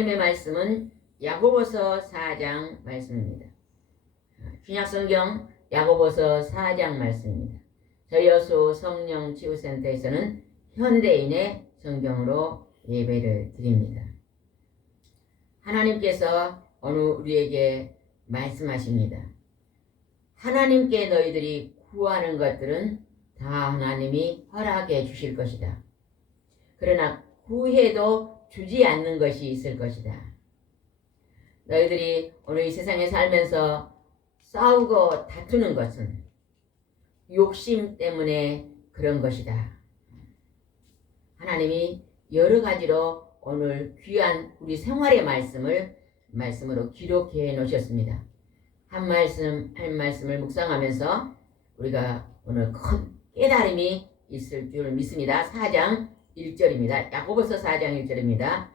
하나님의 말씀은 야고보서 4장 말씀입니다. 신약성경 야고보서 4장 말씀입니다. 저희 여수 성령치유센터에서는 현대인의 성경으로 예배를 드립니다. 하나님께서 오늘 우리에게 말씀하십니다. 하나님께 너희들이 구하는 것들은 다 하나님이 허락해 주실 것이다. 그러나 구해도 주지 않는 것이 있을 것이다. 너희들이 오늘 이 세상에 살면서 싸우고 다투는 것은 욕심 때문에 그런 것이다. 하나님이 여러 가지로 오늘 귀한 우리 생활의 말씀으로 기록해 놓으셨습니다. 한 말씀 한 말씀을 묵상하면서 우리가 오늘 큰 깨달음이 있을 줄 믿습니다. 4장 1절입니다. 야고보서 4장 1절입니다.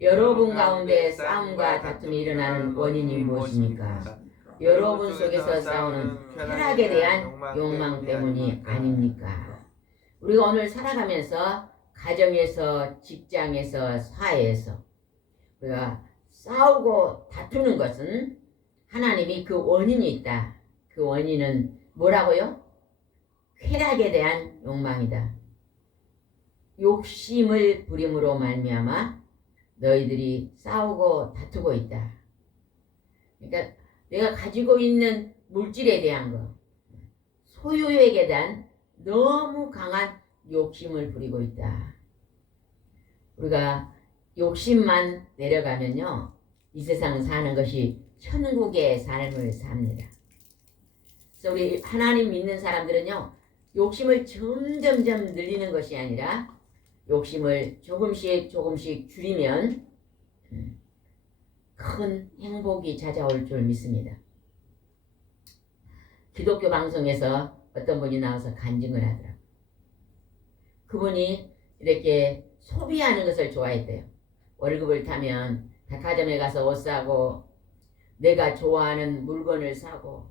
여러분 가운데 싸움과 다툼이 일어나는 원인이 무엇입니까? 여러분 속에서 싸우는 쾌락에 대한 욕망 때문이 아닙니까? 우리가 오늘 살아가면서 가정에서, 직장에서, 사회에서 우리가 싸우고 다투는 것은 하나님이 그 원인이 있다. 그 원인은 뭐라고요? 쾌락에 대한 욕망이다. 욕심을 부림으로 말미암아 너희들이 싸우고 다투고 있다. 그러니까 내가 가지고 있는 물질에 대한 것, 소유욕에 대한 너무 강한 욕심을 부리고 있다. 우리가 욕심만 내려가면요, 이 세상 사는 것이 천국의 삶을 삽니다. 그래서 우리 하나님 믿는 사람들은요, 욕심을 점점점 늘리는 것이 아니라 욕심을 조금씩 줄이면 큰 행복이 찾아올 줄 믿습니다. 기독교 방송에서 어떤 분이 나와서 간증을 하더라고요. 그분이 이렇게 소비하는 것을 좋아했대요. 월급을 타면 백화점에 가서 옷 사고 내가 좋아하는 물건을 사고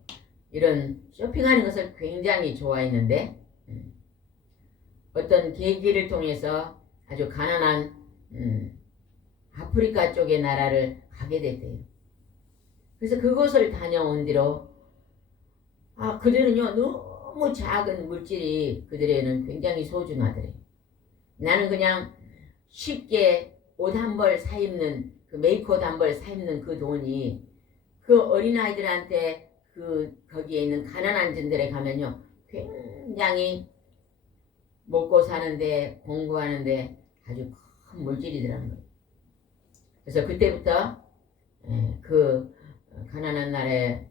이런 쇼핑하는 것을 굉장히 좋아했는데 어떤 계기를 통해서 아주 가난한 아프리카 쪽의 나라를 가게 됐대요. 그래서 그곳을 다녀온 뒤로 그들은요 너무 너무 작은 물질이 그들에게는 굉장히 소중하더래요. 나는 그냥 쉽게 옷 한 벌 사 입는 그 메이크업 한 벌 사 입는 그 돈이 그 어린아이들한테 거기에 있는 가난한 ಜನ들에 가면요 굉장히 먹고 사는데 공부하는데 아주 큰 물질이더라는 거예요. 그래서 그때부터 그 가난한 나라의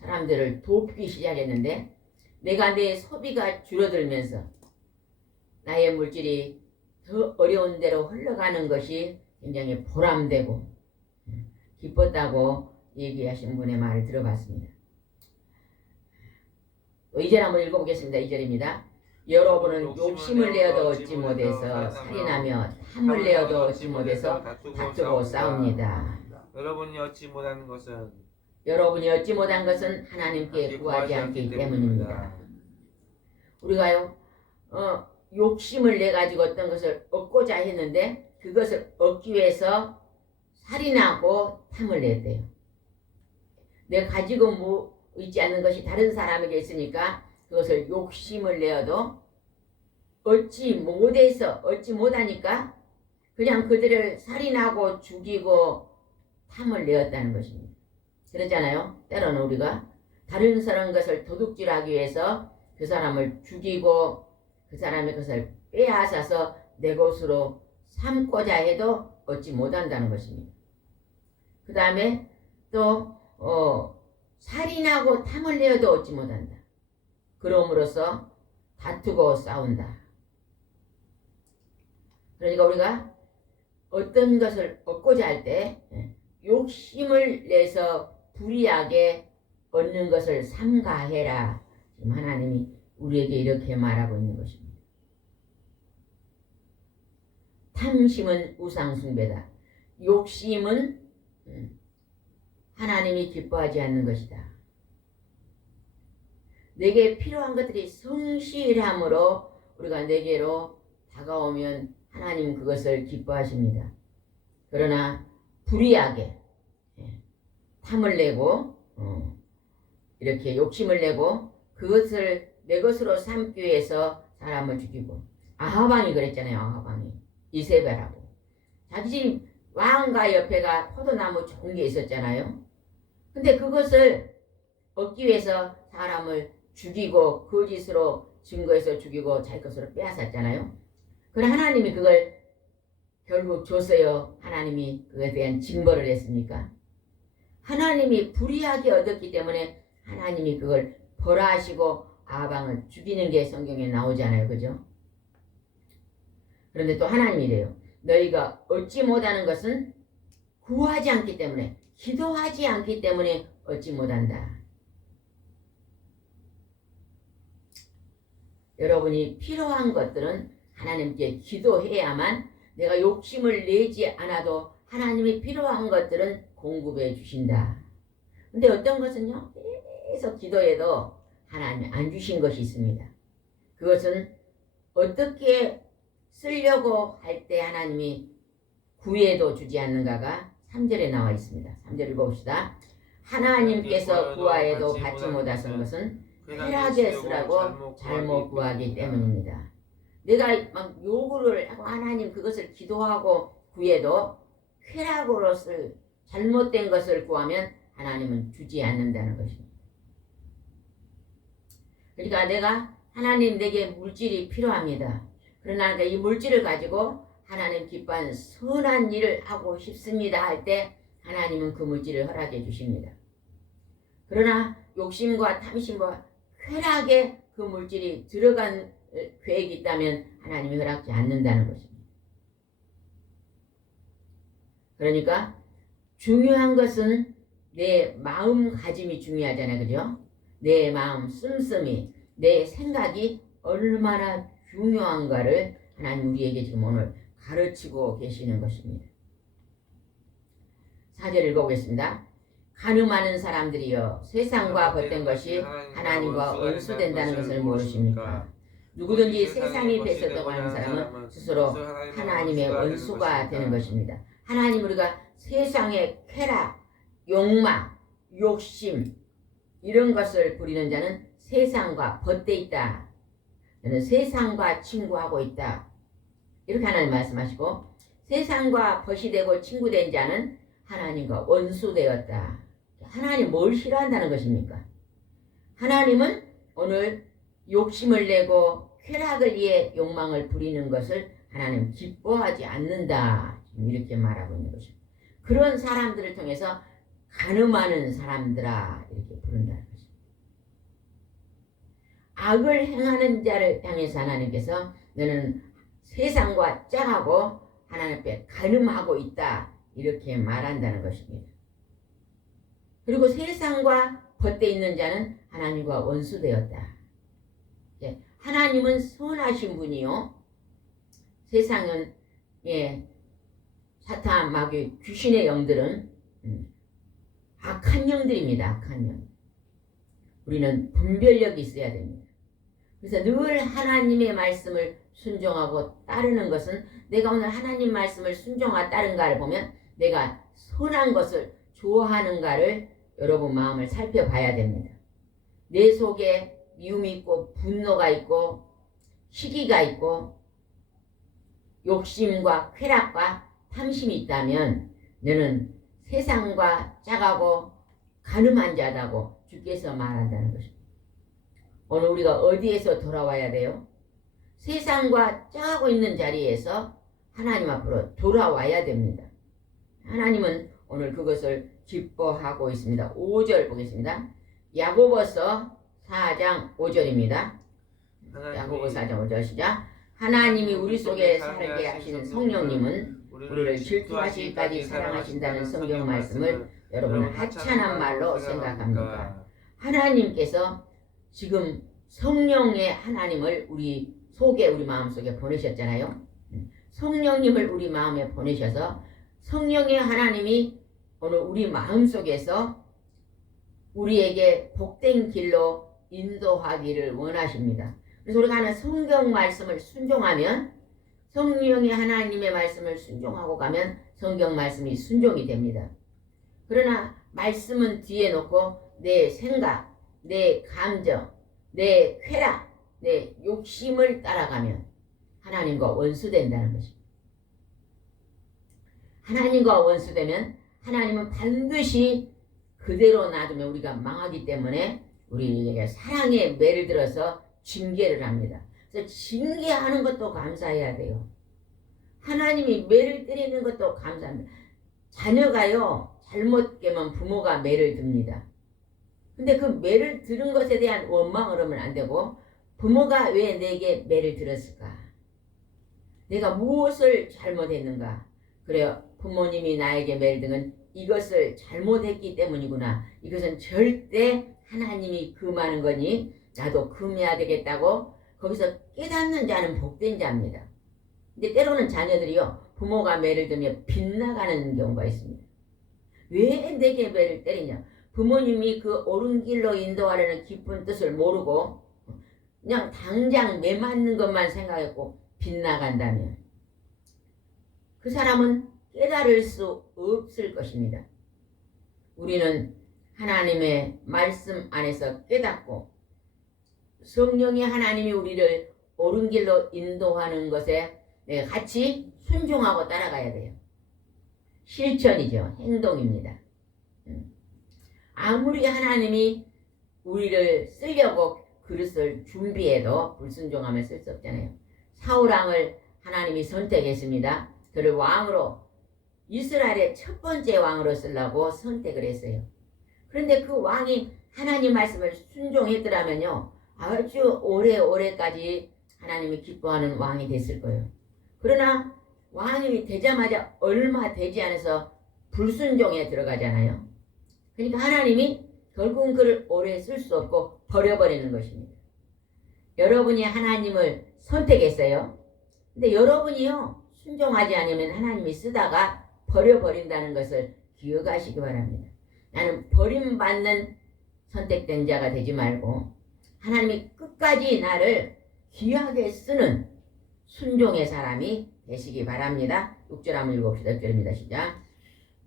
사람들을 돕기 시작했는데 내가 내 소비가 줄어들면서 나의 물질이 더 어려운 데로 흘러가는 것이 굉장히 보람되고 기뻤다고 얘기하신 분의 말을 들어봤습니다. 또 2절 한번 읽어보겠습니다. 2절입니다. 여러분은 욕심을 내어도 얻지 못해서 살인하며 탐을 내어도 얻지 못해서 다투고 싸웁니다. 여러분이 얻지 못한 것은 하나님께 구하지 않기 때문입니다. 우리가요 욕심을 내 가지고 어떤 것을 얻고자 했는데 그것을 얻기 위해서 살인하고 탐을 냈대요. 내가 가지고 있지 않는 것이 다른 사람에게 있으니까 그것을 욕심을 내어도 얻지 못하니까 그냥 그들을 살인하고 죽이고 탐을 내었다는 것입니다. 그렇잖아요. 때로는 우리가 다른 사람 것을 도둑질하기 위해서 그 사람을 죽이고 그 사람의 것을 빼앗아서 내 것으로 삼고자 해도 얻지 못한다는 것입니다. 그 다음에 또 살인하고 탐을 내어도 얻지 못한다. 그럼으로써 다투고 싸운다. 그러니까 우리가 어떤 것을 얻고자 할 때 욕심을 내서 불의하게 얻는 것을 삼가해라. 지금 하나님이 우리에게 이렇게 말하고 있는 것입니다. 탐심은 우상숭배다. 욕심은 하나님이 기뻐하지 않는 것이다. 내게 필요한 것들이 성실함으로 우리가 내게로 다가오면 하나님 그것을 기뻐하십니다. 그러나 불의하게 탐을 내고 이렇게 욕심을 내고 그것을 내 것으로 삼기 위해서 사람을 죽이고 아하방이 그랬잖아요. 아하방이 이세벨하고 자기 집 왕과 옆에가 포도나무 좋은 게 있었잖아요. 근데 그것을 얻기 위해서 사람을 죽이고 거짓으로 증거해서 죽이고 자기 것으로 빼앗았잖아요. 그럼 하나님이 그걸 결국 줬어요. 하나님이 그에 대한 징벌을 했습니까? 하나님이 불의하게 얻었기 때문에 하나님이 그걸 벌하시고 아방을 죽이는 게 성경에 나오잖아요. 그죠? 그런데 또 하나님이 이래요. 너희가 얻지 못하는 것은 구하지 않기 때문에 기도하지 않기 때문에 얻지 못한다. 여러분이 필요한 것들은 하나님께 기도해야만 내가 욕심을 내지 않아도 하나님이 필요한 것들은 공급해 주신다. 근데 어떤 것은요 계속 기도해도 하나님이 안 주신 것이 있습니다. 그것은 어떻게 쓰려고 할 때 하나님이 구해도 주지 않는가가 3절에 나와 있습니다. 3절 읽어봅시다. 하나님께서 구하여도 받지 못하신 것은 쾌락에 쓰라고 잘못 구하기 때문입니다. 내가 막 요구를 하고 하나님 그것을 기도하고 구해도 쾌락으로 쓸 잘못된 것을 구하면 하나님은 주지 않는다는 것입니다. 그러니까 내가 하나님 내게 물질이 필요합니다. 그러나 이 물질을 가지고 하나님 기뻐하는 선한 일을 하고 싶습니다 할 때 하나님은 그 물질을 허락해 주십니다. 그러나 욕심과 탐심과 쾌락에 그 물질이 들어간 계획이 있다면 하나님이 허락지 않는다는 것입니다. 그러니까 중요한 것은 내 마음가짐이 중요하잖아요. 그죠? 내 마음 씀씀이 내 생각이 얼마나 중요한가를 하나님 우리에게 지금 오늘 가르치고 계시는 것입니다. 4절 읽어보겠습니다. 간음하는 사람들이여 세상과 벗된 것이 하나님과 원수된다는 것을 모르십니까? 누구든지 세상이 배설다고 하는 사람은 스스로 하나님의 원수가 되는 것입니다. 하나님 우리가 세상의 쾌락, 욕망, 욕심 이런 것을 부리는 자는 세상과 벗돼 있다. 너는 세상과 친구하고 있다. 이렇게 하나님 말씀하시고 세상과 벗이 되고 친구된 자는 하나님과 원수되었다. 하나님 뭘 싫어한다는 것입니까? 하나님은 오늘 욕심을 내고 쾌락을 위해 욕망을 부리는 것을 하나님 기뻐하지 않는다. 이렇게 말하고 있는 것입니다. 그런 사람들을 통해서 간음하는 사람들아 이렇게 부른다는 것입니다. 악을 행하는 자를 향해서 하나님께서 너는 세상과 짝하고 하나님 앞에 간음하고 있다 이렇게 말한다는 것입니다. 그리고 세상과 벗돼 있는 자는 하나님과 원수되었다. 하나님은 선하신 분이요. 세상은 사탄, 마귀, 귀신의 영들은 악한 영들입니다. 악한 영. 우리는 분별력이 있어야 됩니다. 그래서 늘 하나님의 말씀을 순종하고 따르는 것은 내가 오늘 하나님 말씀을 순종하고 따른가를 보면 내가 선한 것을 좋아하는가를 여러분 마음을 살펴봐야 됩니다. 내 속에 미움이 있고 분노가 있고 시기가 있고 욕심과 쾌락과 탐심이 있다면 너는 세상과 짝하고 간음한 자다고 주께서 말한다는 것입니다. 오늘 우리가 어디에서 돌아와야 돼요? 세상과 짝하고 있는 자리에서 하나님 앞으로 돌아와야 됩니다. 하나님은 오늘 그것을 기뻐하고 있습니다. 5절 보겠습니다. 야고보서 4장 5절입니다. 야고보서 4장 5절 시작. 하나님이 우리 속에 살게 하시는 성령님은 우리를 질투하시기까지 사랑하신다는 성경 말씀을 여러분은 하찮은 말로 생각합니까? 하나님께서 지금 성령의 하나님을 우리 속에 우리 마음속에 보내셨잖아요. 성령님을 우리 마음에 보내셔서 성령의 하나님이 오늘 우리 마음속에서 우리에게 복된 길로 인도하기를 원하십니다. 그래서 우리가 하는 성경 말씀을 순종하면 성령의 하나님의 말씀을 순종하고 가면 성경 말씀이 순종이 됩니다. 그러나 말씀은 뒤에 놓고 내 생각, 내 감정, 내 쾌락, 내 욕심을 따라가면 하나님과 원수된다는 것입니다. 하나님과 원수되면 하나님은 반드시 그대로 놔두면 우리가 망하기 때문에 우리에게 사랑의 매를 들어서 징계를 합니다. 그래서 징계하는 것도 감사해야 돼요. 하나님이 매를 때리는 것도 감사합니다. 자녀가요 잘못 깨면 부모가 매를 듭니다. 근데 그 매를 들은 것에 대한 원망을 하면 안 되고 부모가 왜 내게 매를 들었을까? 내가 무엇을 잘못했는가? 그래요. 부모님이 나에게 매를 든 건 이것을 잘못했기 때문이구나. 이것은 절대 하나님이 금하는 거니 나도 금해야 되겠다고 거기서 깨닫는 자는 복된 자입니다. 근데 때로는 자녀들이요 부모가 매를 들면 빗나가는 경우가 있습니다. 왜 내게 매를 때리냐? 부모님이 그 옳은 길로 인도하려는 깊은 뜻을 모르고 그냥 당장 매 맞는 것만 생각했고 빗나간다면 그 사람은 깨달을 수 없을 것입니다. 우리는 하나님의 말씀 안에서 깨닫고 성령의 하나님이 우리를 옳은 길로 인도하는 것에 같이 순종하고 따라가야 돼요. 실천이죠. 행동입니다. 아무리 하나님이 우리를 쓰려고 그릇을 준비해도 불순종하면 쓸 수 없잖아요. 사울왕을 하나님이 선택했습니다. 그를 왕으로 이스라엘의 첫 번째 왕으로 쓰려고 선택을 했어요. 그런데 그 왕이 하나님 말씀을 순종했더라면요 아주 오래오래까지 하나님이 기뻐하는 왕이 됐을 거예요. 그러나 왕이 되자마자 얼마 되지 않아서 불순종에 들어가잖아요. 그러니까 하나님이 결국은 그를 오래 쓸 수 없고 버려버리는 것입니다. 여러분이 하나님을 선택했어요. 근데 여러분이요 순종하지 않으면 하나님이 쓰다가 버려버린다는 것을 기억하시기 바랍니다. 나는 버림받는 선택된 자가 되지 말고 하나님이 끝까지 나를 귀하게 쓰는 순종의 사람이 되시기 바랍니다. 6절 한번 읽읍시다. 6절입니다. 시작.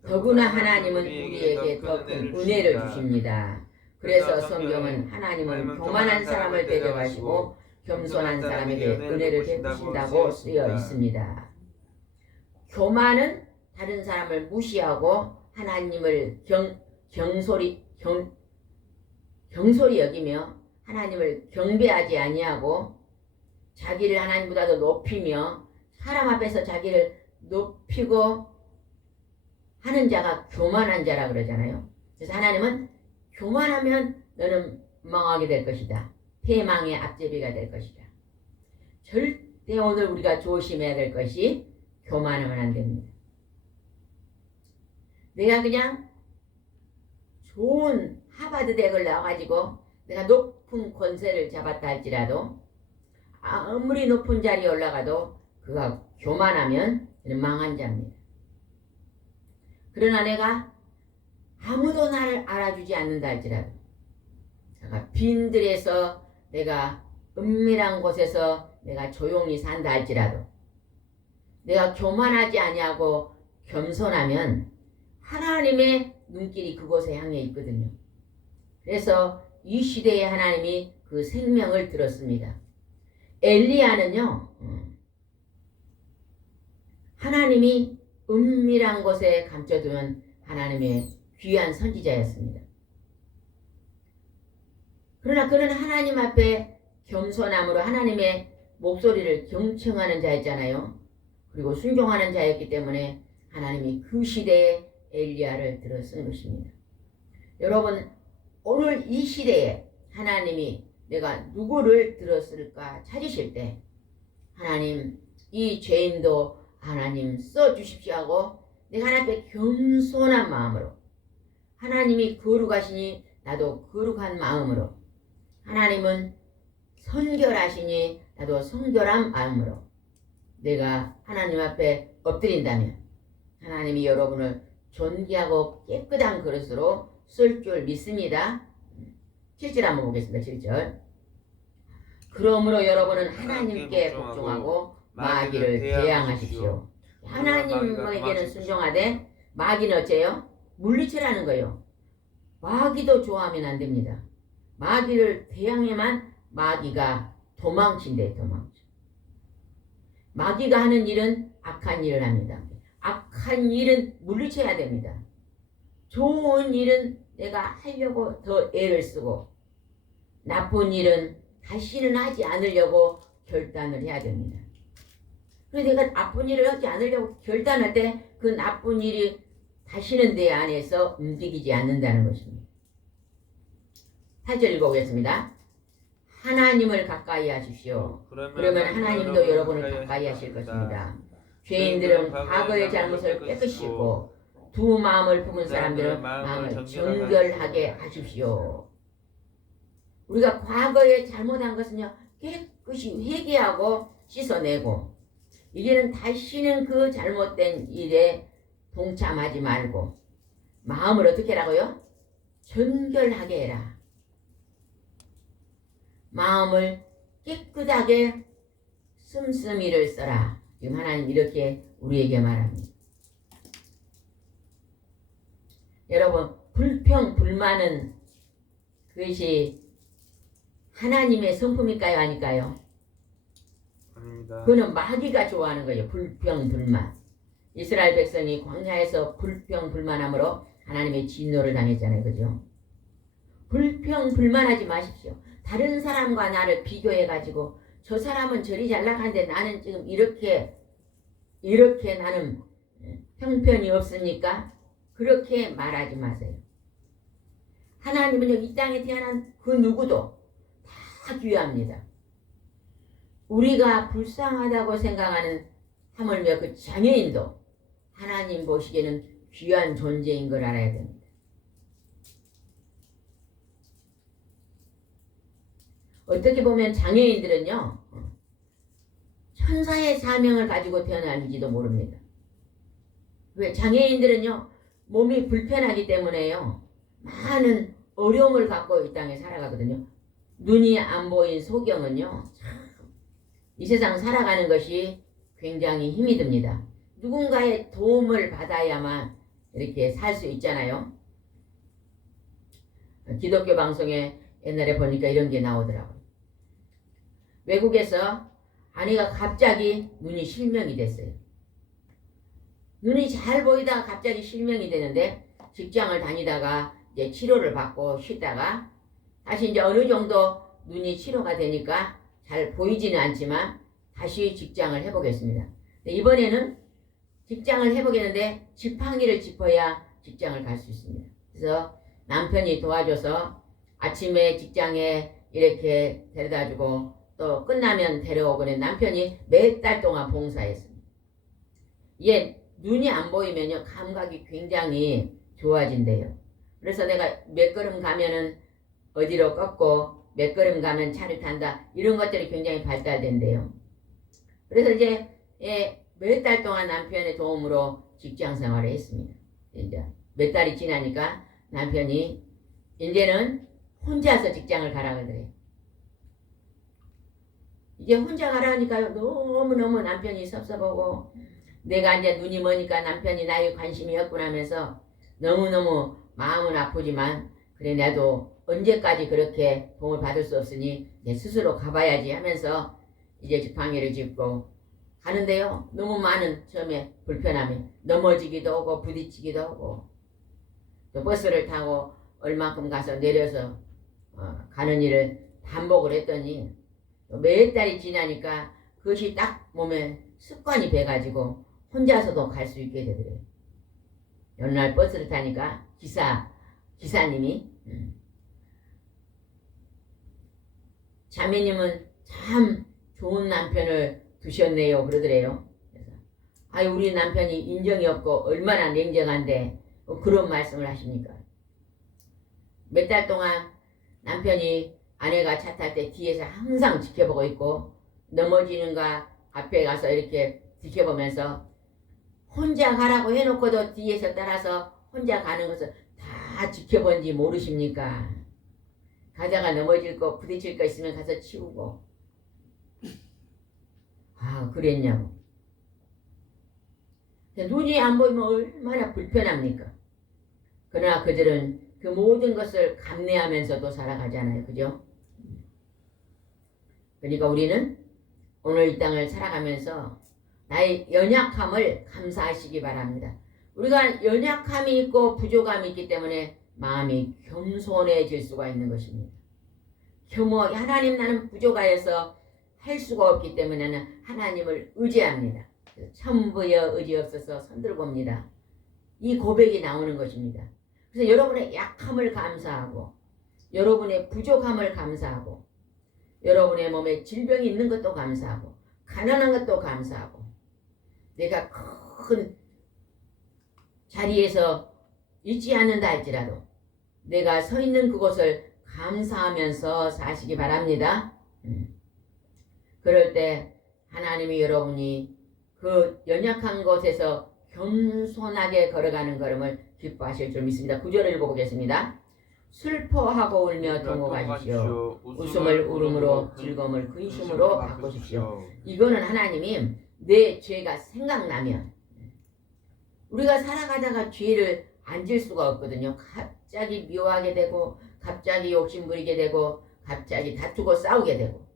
더구나 하나님은 우리에게 더 큰 은혜를 주십니다. 그래서 성경은 하나님은 하나님은 교만한 사람을 대적하시고 겸손한 사람에게 은혜를 베푸신다고 쓰여 있습니다. 교만은 다른 사람을 무시하고 하나님을 경솔히 여기며 하나님을 경배하지 아니하고 자기를 하나님보다도 높이며 사람 앞에서 자기를 높이고 하는 자가 교만한 자라 그러잖아요. 그래서 하나님은 교만하면 너는 망하게 될 것이다. 패망의 앞제비가 될 것이다. 절대 오늘 우리가 조심해야 될 것이 교만하면 안 됩니다. 내가 그냥 좋은 하버드 대학을 나와가지고 내가 높은 권세를 잡았다 할지라도 아무리 높은 자리에 올라가도 그가 교만하면 그는 망한 자입니다. 그러나 내가 아무도 나를 알아주지 않는다 할지라도 내가 빈들에서 내가 은밀한 곳에서 내가 조용히 산다 할지라도 내가 교만하지 아니하고 겸손하면 하나님의 눈길이 그곳에 향해 있거든요. 그래서 이 시대에 하나님이 그 생명을 들었습니다. 엘리야는요, 하나님이 은밀한 곳에 감춰두면 하나님의 귀한 선지자였습니다. 그러나 그는 하나님 앞에 겸손함으로 하나님의 목소리를 경청하는 자였잖아요. 그리고 순종하는 자였기 때문에 하나님이 그 시대에 엘리야를 들어 쓴 것입니다. 여러분, 오늘 이 시대에 하나님이 내가 누구를 들었을까 찾으실 때 하나님 이 죄인도 하나님 써주십시오 하고 내가 하나님 앞에 겸손한 마음으로 하나님이 거룩하시니 나도 거룩한 마음으로 하나님은 성결하시니 나도 성결한 마음으로 내가 하나님 앞에 엎드린다면 하나님이 여러분을 존귀하고 깨끗한 그릇으로 쓸 줄 믿습니다. 7절 한번 보겠습니다. 7절. 그러므로 여러분은 하나님께 복종하고 마귀를 대항하십시오. 하나님에게는 순종하되 마귀는 어째요? 물리치라는 거예요. 마귀도 좋아하면 안 됩니다. 마귀를 대항해만 마귀가 도망친대. 도망쳐. 마귀가 하는 일은 악한 일을 합니다. 악한 일은 물리쳐야 됩니다. 좋은 일은 내가 하려고 더 애를 쓰고 나쁜 일은 다시는 하지 않으려고 결단을 해야 됩니다. 그래서 내가 나쁜 일을 하지 않으려고 결단할 때 그 나쁜 일이 다시는 내 안에서 움직이지 않는다는 것입니다. 8절 읽어보겠습니다. 하나님을 가까이 하십시오. 그러면 하나님도 여러분을 가까이 하실 것입니다. 죄인들은 과거의 잘못을 깨끗이 씻고 두 마음을 품은 사람들은 마음을 정결하게 하십시오. 우리가 과거에 잘못한 것은요 깨끗이 회개하고 씻어내고 이제는 다시는 그 잘못된 일에 동참하지 말고 마음을 어떻게 하라고요? 정결하게 해라. 마음을 깨끗하게 씀씀이를 써라. 지금 하나님 이렇게 우리에게 말합니다. 여러분, 불평, 불만은 그것이 하나님의 성품일까요? 아닐까요? 아닙니다. 그거는 마귀가 좋아하는 거예요. 불평, 불만. 이스라엘 백성이 광야에서 불평, 불만함으로 하나님의 진노를 당했잖아요. 그죠? 불평, 불만하지 마십시오. 다른 사람과 나를 비교해가지고 저 사람은 저리 잘 나가는데 나는 지금 이렇게 나는 형편이 없으니까 그렇게 말하지 마세요. 하나님은요 이 땅에 태어난 그 누구도 다 귀합니다. 우리가 불쌍하다고 생각하는 하물며 그 장애인도 하나님 보시기에는 귀한 존재인 걸 알아야 됩니다. 어떻게 보면 장애인들은요 천사의 사명을 가지고 태어난지도 모릅니다. 왜? 장애인들은요 몸이 불편하기 때문에요 많은 어려움을 갖고 이 땅에 살아가거든요. 눈이 안 보인 소경은요 이 세상 살아가는 것이 굉장히 힘이 듭니다. 누군가의 도움을 받아야만 이렇게 살 수 있잖아요. 기독교 방송에 옛날에 보니까 이런 게 나오더라고요. 외국에서 아내가 갑자기 눈이 실명이 됐어요. 눈이 잘 보이다가 갑자기 실명이 되는데 직장을 다니다가 이제 치료를 받고 쉬다가 다시 이제 어느 정도 눈이 치료가 되니까 잘 보이지는 않지만 다시 직장을 해보겠습니다. 이번에는 직장을 해보겠는데 지팡이를 짚어야 직장을 갈 수 있습니다. 그래서 남편이 도와줘서 아침에 직장에 이렇게 데려다주고 또 끝나면 데려오고 남편이 몇 달 동안 봉사했습니다. 이게 눈이 안 보이면요 감각이 굉장히 좋아진대요. 그래서 내가 몇 걸음 가면은 어디로 꺾고 몇 걸음 가면 차를 탄다 이런 것들이 굉장히 발달된대요. 그래서 이제 몇 달 동안 남편의 도움으로 직장 생활을 했습니다. 이제 몇 달이 지나니까 남편이 이제는 혼자서 직장을 가라 그래요. 이제 혼자 가라 하니까 너무너무 남편이 섭섭하고 내가 이제 눈이 머니까 남편이 나에 관심이 없구나 하면서 너무너무 마음은 아프지만 그래 나도 언제까지 그렇게 도움을 받을 수 없으니 내 스스로 가봐야지 하면서 이제 지팡이를 짚고 가는데요. 너무 많은 처음에 불편함이 넘어지기도 하고 부딪히기도 하고 또 버스를 타고 얼만큼 가서 내려서 가는 일을 반복을 했더니 몇 달이 지나니까 그것이 딱 몸에 습관이 돼가지고 혼자서도 갈 수 있게 되더래요. 어느 날 버스를 타니까 기사님이 자매님은 참 좋은 남편을 두셨네요 그러더래요. 그래서 아유 우리 남편이 인정이 없고 얼마나 냉정한데 그런 말씀을 하십니까? 몇 달 동안 남편이 아내가 차 탈 때 뒤에서 항상 지켜보고 있고 넘어지는가 앞에 가서 이렇게 지켜보면서 혼자 가라고 해놓고도 뒤에서 따라서 혼자 가는 것을 다 지켜본지 모르십니까? 가다가 넘어질 거 부딪힐 거 있으면 가서 치우고 그랬냐고. 눈이 안 보이면 얼마나 불편합니까? 그러나 그들은 그 모든 것을 감내하면서도 살아가잖아요. 그죠? 그러니까 우리는 오늘 이 땅을 살아가면서 나의 연약함을 감사하시기 바랍니다. 우리가 연약함이 있고 부족함이 있기 때문에 마음이 겸손해질 수가 있는 것입니다. 하나님 나는 부족하여서 할 수가 없기 때문에는 하나님을 의지합니다. 천부여 의지 없어서 손들봅니다. 이 고백이 나오는 것입니다. 그래서 여러분의 약함을 감사하고 여러분의 부족함을 감사하고 여러분의 몸에 질병이 있는 것도 감사하고 가난한 것도 감사하고 내가 큰 자리에서 있지 않는다 할지라도 내가 서 있는 그곳을 감사하면서 사시기 바랍니다. 그럴 때 하나님이 여러분이 그 연약한 곳에서 겸손하게 걸어가는 걸음을 기뻐하실 줄 믿습니다. 9절을 읽어보겠습니다. 슬퍼하고 울며 동호하십시오. 웃음을 울음으로 즐거움을 근심으로 바꾸십시오. 이거는 하나님이 내 죄가 생각나면 우리가 살아가다가 죄를 안 질 수가 없거든요. 갑자기 미워하게 되고 갑자기 욕심부리게 되고 갑자기 다투고 싸우게 되고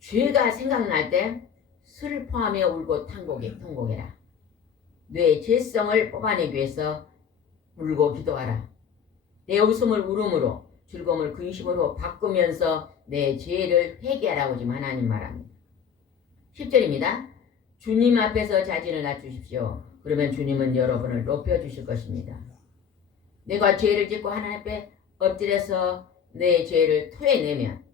죄가 생각날 때 슬퍼하며 울고 통곡해라. 뇌의 죄성을 뽑아내기 위해서 울고 기도하라. 내 웃음을 울음으로 즐거움을 근심으로 바꾸면서 내 죄를 회개하라고 지금 하나님 말합니다. 10절입니다. 주님 앞에서 자신을 낮추십시오. 그러면 주님은 여러분을 높여주실 것입니다. 내가 죄를 짓고 하나님 앞에 엎드려서 내 죄를 토해내면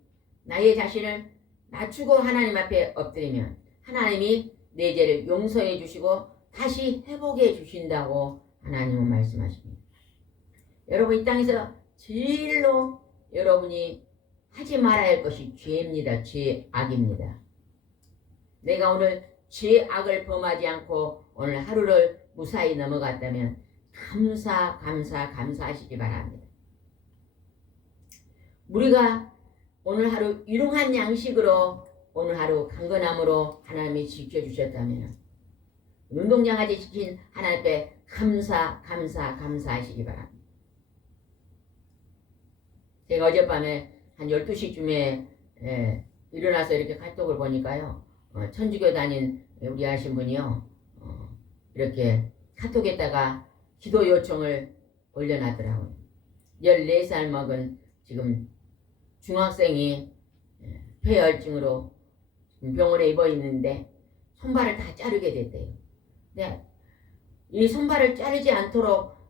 나의 자신을 낮추고 하나님 앞에 엎드리면 하나님이 내 죄를 용서해 주시고 다시 회복해 주신다고 하나님은 말씀하십니다. 여러분 이 땅에서 제일로 여러분이 하지 말아야 할 것이 죄입니다. 죄악입니다. 내가 오늘 죄악을 범하지 않고 오늘 하루를 무사히 넘어갔다면 감사하시기 바랍니다. 우리가 오늘 하루 일용한 양식으로 오늘 하루 강건함으로 하나님이 지켜주셨다면 눈동자같이 지킨 하나님 앞에 감사하시기 바랍니다. 제가 어젯밤에 한 12시쯤에 일어나서 이렇게 카톡을 보니까요. 천주교 다닌 우리 아신 분이요. 이렇게 카톡에다가 기도 요청을 올려놨더라고요. 14살 먹은 지금 중학생이 폐혈증으로 병원에 입어 있는데 손발을 다 자르게 됐대요. 네. 이 손발을 자르지 않도록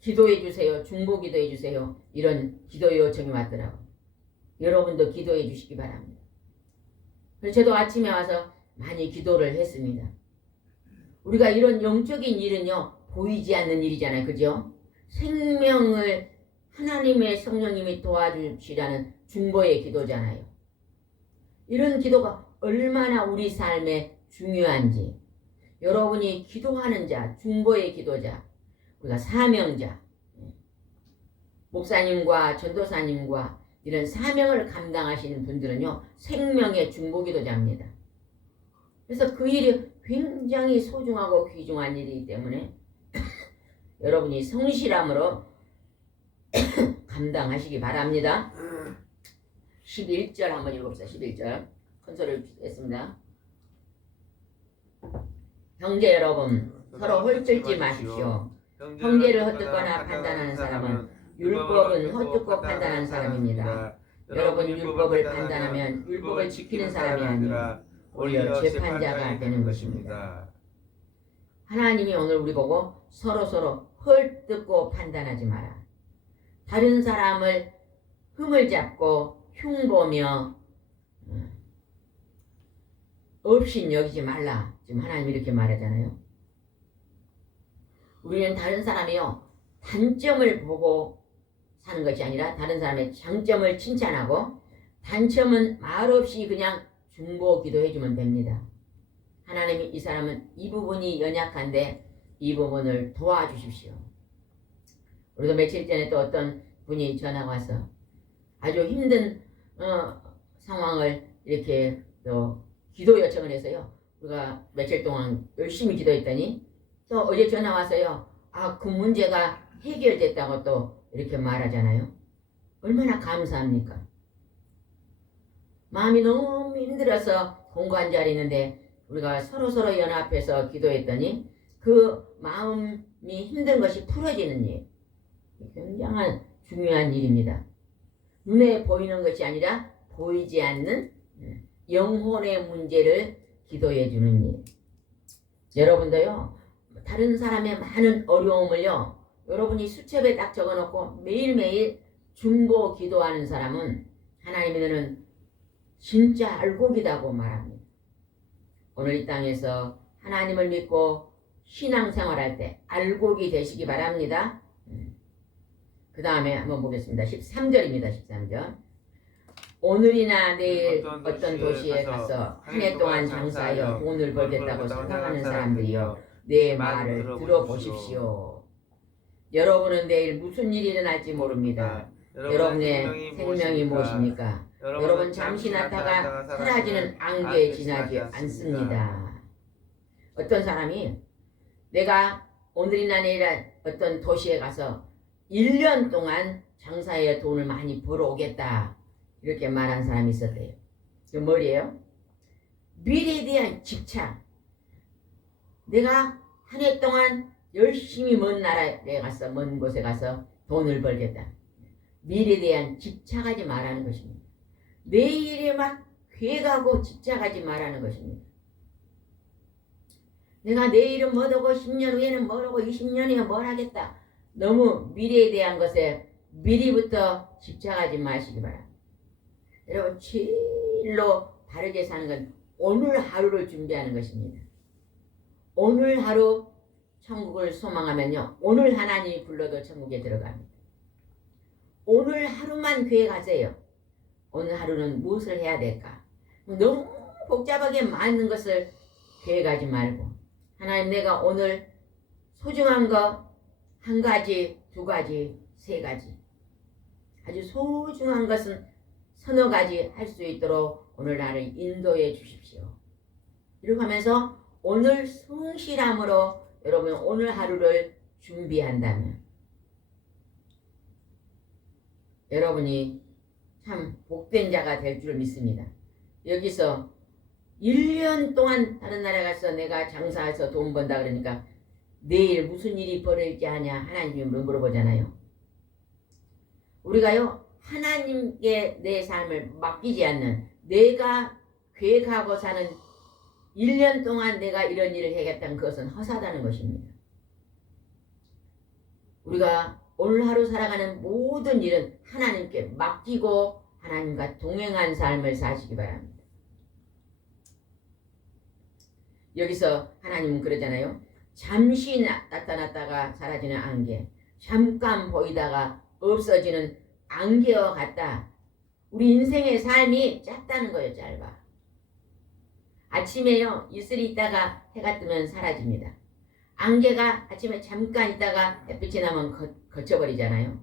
기도해 주세요. 중보 기도해 주세요. 이런 기도 요청이 왔더라고요. 여러분도 기도해 주시기 바랍니다. 그래서 저도 아침에 와서 많이 기도를 했습니다. 우리가 이런 영적인 일은요, 보이지 않는 일이잖아요. 그죠? 생명을 하나님의 성령님이 도와주시라는 중보의 기도잖아요. 이런 기도가 얼마나 우리 삶에 중요한지, 여러분이 기도하는 자, 중보의 기도자, 우리가 사명자, 목사님과 전도사님과 이런 사명을 감당하시는 분들은요, 생명의 중보기도자입니다. 그래서 그 일이 굉장히 소중하고 귀중한 일이기 때문에 여러분이 성실함으로 감당하시기 바랍니다. 11절 한번 읽어봅시다. 11절 컨설을 했습니다. 형제 여러분, 서로 헐뜯지 마십시오. 형제를 헛듣거나 판단하는 사람은 율법은 헛듣고 판단하는 사람입니다. 여러분 율법을 판단하면 율법을 지키는 사람이 아니라 오히려 재판자가 되는 것입니다. 하나님이 오늘 우리 보고 서로 헐뜯고 판단하지 마라. 다른 사람을 흠을 잡고 흉보며 없인 여기지 말라. 지금 하나님이 이렇게 말하잖아요. 우리는 다른 사람이요, 단점을 보고 사는 것이 아니라 다른 사람의 장점을 칭찬하고 단점은 말없이 그냥 중보 기도해주면 됩니다. 하나님이 이 사람은 이 부분이 연약한데 이 부분을 도와주십시오. 우리도 며칠 전에 또 어떤 분이 전화가 와서 아주 힘든 상황을 이렇게 또 기도 요청을 해서요. 우리가 며칠 동안 열심히 기도했더니 또 어제 전화 와서요. 그 문제가 해결됐다고 또 이렇게 말하잖아요. 얼마나 감사합니까? 마음이 너무 힘들어서 공부한 자리 있는데 우리가 서로 연합해서 기도했더니 그 마음이 힘든 것이 풀어지는 일. 굉장한 중요한 일입니다. 눈에 보이는 것이 아니라 보이지 않는 영혼의 문제를 기도해 주는 일. 여러분도요, 다른 사람의 많은 어려움을요, 여러분이 수첩에 딱 적어놓고 매일매일 중보 기도하는 사람은 하나님이 너는 진짜 알곡이라고 말합니다. 오늘 이 땅에서 하나님을 믿고 신앙생활할 때 알곡이 되시기 바랍니다. 그 다음에 한번 보겠습니다. 13절입니다. 13절. 오늘이나 내일 어떤 도시에 가서 한 해 동안 장사하여 돈을 벌겠다고 생각하는 사람들이여, 내 말을 들어보십시오. 여러분은 내일 무슨 일이 일어날지 모릅니다. 여러분의 생명이 무엇입니까? 여러분 잠시 나타가 사라지는 안개에 지나지 않습니다. 어떤 사람이 내가 오늘이나 내일 어떤 도시에 가서 1년 동안 장사해 돈을 많이 벌어오겠다 이렇게 말한 사람이 있었대요. 그 뭐예요? 미래에 대한 집착. 내가 한 해 동안 열심히 먼 나라에 가서 먼 곳에 가서 돈을 벌겠다. 미래에 대한 집착하지 말라는 것입니다. 내일에 막 괴가고 집착하지 말라는 것입니다. 내가 내일은 뭐하고 10년 후에는 뭐하고 20년 후에 뭘 하겠다. 너무 미래에 대한 것에 미리부터 집착하지 마시기 바랍니다. 여러분 제일로 바르게 사는 건 오늘 하루를 준비하는 것입니다. 오늘 하루 천국을 소망하면요, 오늘 하나님이 불러도 천국에 들어갑니다. 오늘 하루만 계획하세요. 오늘 하루는 무엇을 해야 될까? 너무 복잡하게 많은 것을 계획하지 말고 하나님 내가 오늘 소중한 거 한 가지, 두 가지, 세 가지 아주 소중한 것은 서너 가지 할 수 있도록 오늘 나를 인도해 주십시오. 이렇게 하면서 오늘 성실함으로 여러분 오늘 하루를 준비한다면 여러분이 참 복된 자가 될 줄 믿습니다. 여기서 1년 동안 다른 나라 가서 내가 장사해서 돈 번다 그러니까 내일 무슨 일이 벌어질지 아냐 하나님이 물어보잖아요. 우리가요 하나님께 내 삶을 맡기지 않는 내가 계획하고 사는 1년 동안 내가 이런 일을 해야겠다는 그것은 허사다는 것입니다. 우리가 오늘 하루 살아가는 모든 일은 하나님께 맡기고 하나님과 동행한 삶을 사시기 바랍니다. 여기서 하나님은 그러잖아요. 잠시 나타났다가 사라지는 안개, 잠깐 보이다가 없어지는 안개와 같다. 우리 인생의 삶이 짧다는 거예요. 짧아. 아침에요 이슬이 있다가 해가 뜨면 사라집니다. 안개가 아침에 잠깐 있다가 햇빛이 나면 거쳐버리잖아요.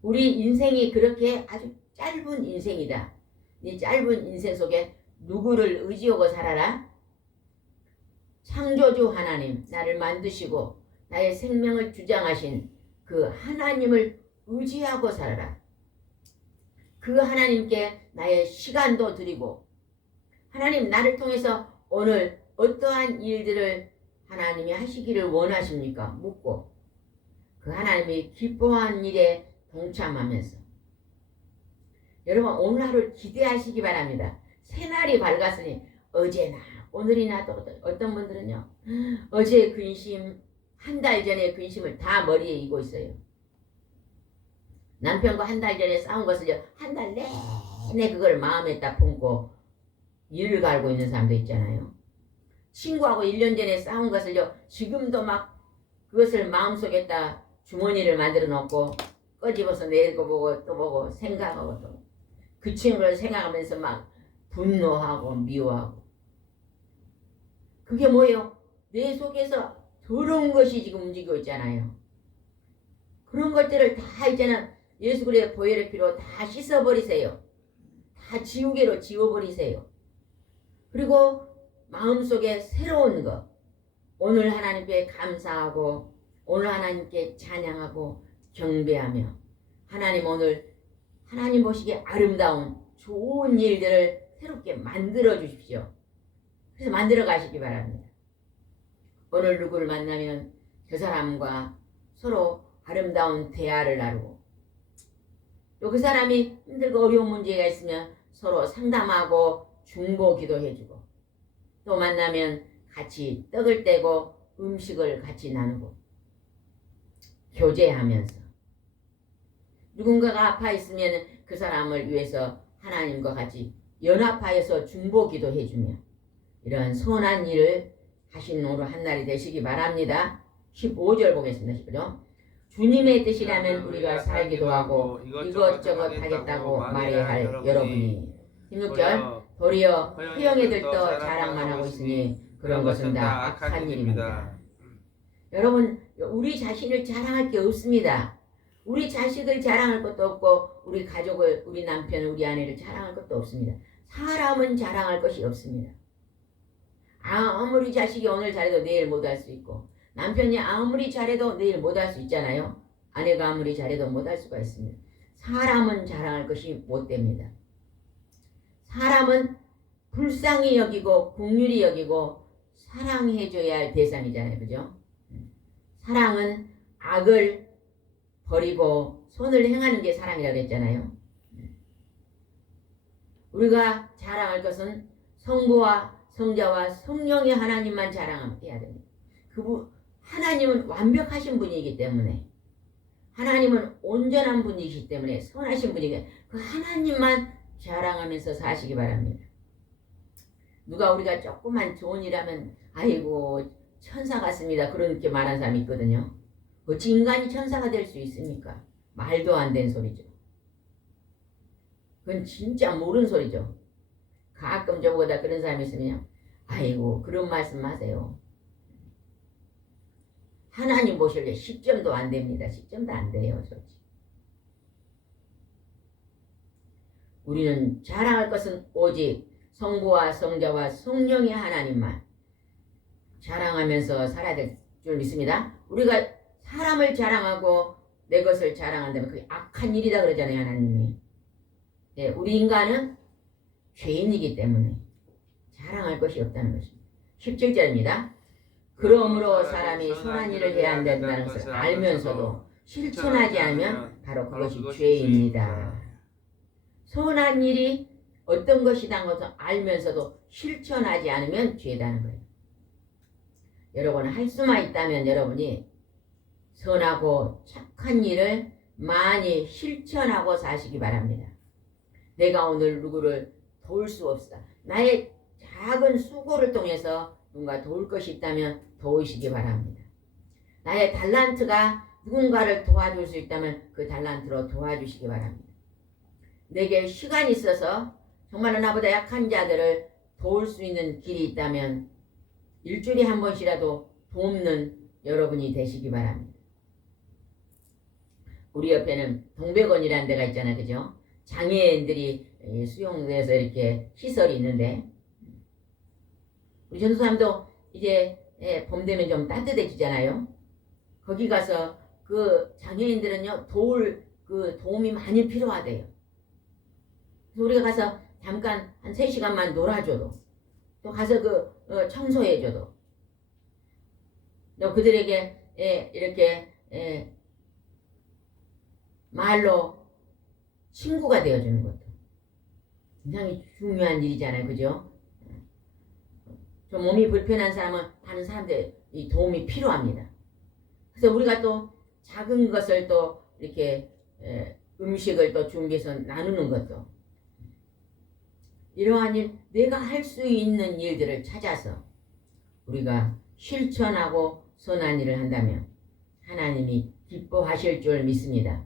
우리 인생이 그렇게 아주 짧은 인생이다. 이 짧은 인생 속에 누구를 의지하고 살아라? 창조주 하나님, 나를 만드시고 나의 생명을 주장하신 그 하나님을 의지하고 살아라. 그 하나님께 나의 시간도 드리고 하나님 나를 통해서 오늘 어떠한 일들을 하나님이 하시기를 원하십니까? 묻고 그 하나님이 기뻐하는 일에 동참하면서 여러분 오늘 하루 기대하시기 바랍니다. 새날이 밝았으니 어제나 오늘이나 또 어떤 분들은요 어제 근심 한 달 전에 근심을 다 머리에 이고 있어요. 남편과 한 달 전에 싸운 것을 한 달 내내 그걸 마음에다 품고 일을 갈고 있는 사람도 있잖아요. 친구하고 1년 전에 싸운 것을요 지금도 막 그것을 마음속에다 주머니를 만들어 놓고 꺼집어서 내리고 보고 또 보고 생각하고 또 그 친구를 생각하면서 막 분노하고 미워하고 그게 뭐예요? 내 속에서 더러운 것이 지금 움직이고 있잖아요. 그런 것들을 다 이제는 예수 그리스도의 보혈의 피로 다 씻어버리세요. 다 지우개로 지워버리세요. 그리고 마음속에 새로운 것 오늘 하나님께 감사하고 오늘 하나님께 찬양하고 경배하며 하나님 오늘 하나님 보시기에 아름다운 좋은 일들을 새롭게 만들어 주십시오. 그래서 만들어 가시기 바랍니다. 오늘 누구를 만나면 그 사람과 서로 아름다운 대화를 나누고 또 그 사람이 힘들고 어려운 문제가 있으면 서로 상담하고 중보 기도해주고 또 만나면 같이 떡을 떼고 음식을 같이 나누고 교제하면서 누군가가 아파 있으면 그 사람을 위해서 하나님과 같이 연합하여서 중보 기도해주며 이런 선한 일을 하신 오늘 한날이 되시기 바랍니다. 15절 보겠습니다. 15절. 주님의 뜻이라면 우리가 살기도 하고 이것저것 하겠다고 말해야 할 여러분이 16절 도리어 허영에 들떠 자랑만 하고 있으니 그런 것은 다 악한 일입니다. 여러분 우리 자신을 자랑할 게 없습니다. 우리 자식을 자랑할 것도 없고 우리 가족을 우리 남편 우리 아내를 자랑할 것도 없습니다. 사람은 자랑할 것이 없습니다. 아무리 자식이 오늘 잘해도 내일 못할 수 있고 남편이 아무리 잘해도 내일 못할 수 있잖아요. 아내가 아무리 잘해도 못할 수가 있습니다. 사람은 자랑할 것이 못 됩니다. 사람은 불쌍히 여기고 긍휼히 여기고 사랑해줘야 할 대상이잖아요. 그죠? 사랑은 악을 버리고 선을 행하는 게 사랑이라고 했잖아요. 우리가 자랑할 것은 성부와 성자와 성령의 하나님만 자랑해야 됩니다. 하나님은 완벽하신 분이기 때문에 하나님은 온전한 분이시기 때문에 선하신 분이기 그 하나님만 자랑하면서 사시기 바랍니다. 누가 우리가 조금만 좋은 일 하면 아이고 천사 같습니다 그렇게 말하는 사람이 있거든요. 어찌 인간이 천사가 될 수 있습니까? 말도 안 되는 소리죠. 그건 진짜 모르는 소리죠. 가끔 저보다 그런 사람이 있으면 아이고 그런 말씀 하세요. 하나님 보실 때 10점도 안 됩니다. 10점도 안 돼요. 솔직히. 우리는 자랑할 것은 오직 성부와 성자와 성령의 하나님만 자랑하면서 살아야 될 줄 믿습니다. 우리가 사람을 자랑하고 내 것을 자랑한다면 그게 악한 일이다 그러잖아요. 하나님이. 네, 우리 인간은 죄인이기 때문에 자랑할 것이 없다는 것입니다. 17절입니다. 그러므로 사람이 선한 일을 해야 한다는 것을 알면서도 실천하지 않으면 바로 그것이 죄입니다. 선한 일이 어떤 것이란 것을 알면서도 실천하지 않으면 죄다는 거예요. 여러분 할 수만 있다면 여러분이 선하고 착한 일을 많이 실천하고 사시기 바랍니다. 내가 오늘 누구를 도울 수 없어. 나의 작은 수고를 통해서 누군가 도울 것이 있다면 도우시기 바랍니다. 나의 달란트가 누군가를 도와줄 수 있다면 그 달란트로 도와주시기 바랍니다. 내게 시간이 있어서 정말 나보다 약한 자들을 도울 수 있는 길이 있다면 일주일에 한 번씩이라도 돕는 여러분이 되시기 바랍니다. 우리 옆에는 동백원이라는 데가 있잖아요. 그죠? 장애인들이 수용돼서 이렇게 시설이 있는데 우리 전도사님도 이제 봄 되면 좀 따뜻해지잖아요. 거기 가서 그 장애인들은요 도울 그 도움이 많이 필요하대요. 그래서 우리가 가서 잠깐 한 3시간만 놀아줘도 또 가서 그 청소해줘도 또 그들에게 이렇게 말로 친구가 되어주는 것도 굉장히 중요한 일이잖아요. 그죠? 좀 몸이 불편한 사람은 다른 사람들이 도움이 필요합니다. 그래서 우리가 또 작은 것을 또 이렇게 음식을 또 준비해서 나누는 것도 이러한 일, 내가 할 수 있는 일들을 찾아서 우리가 실천하고 선한 일을 한다면 하나님이 기뻐하실 줄 믿습니다.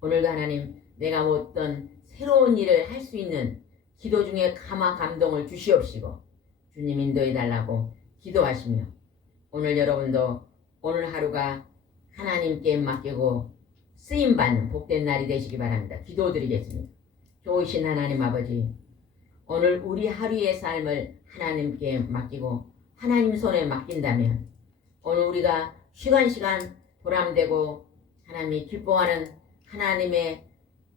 오늘도 하나님 내가 어떤 새로운 일을 할 수 있는 기도 중에 감화 감동을 주시옵시고 주님 인도해 달라고 기도하시며 오늘 여러분도 오늘 하루가 하나님께 맡기고 쓰임받는 복된 날이 되시기 바랍니다. 기도드리겠습니다. 좋으신 하나님 아버지, 오늘 우리 하루의 삶을 하나님께 맡기고 하나님 손에 맡긴다면 오늘 우리가 시간 보람되고 하나님이 기뻐하는 하나님의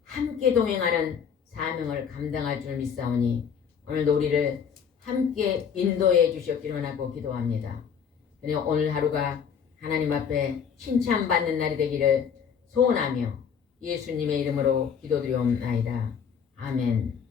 함께 동행하는 사명을 감당할 줄 믿사오니 오늘도 우리를 함께 인도해 주셨기를 원하고 기도합니다. 오늘 하루가 하나님 앞에 칭찬받는 날이 되기를 소원하며 예수님의 이름으로 기도드리옵나이다. 아멘.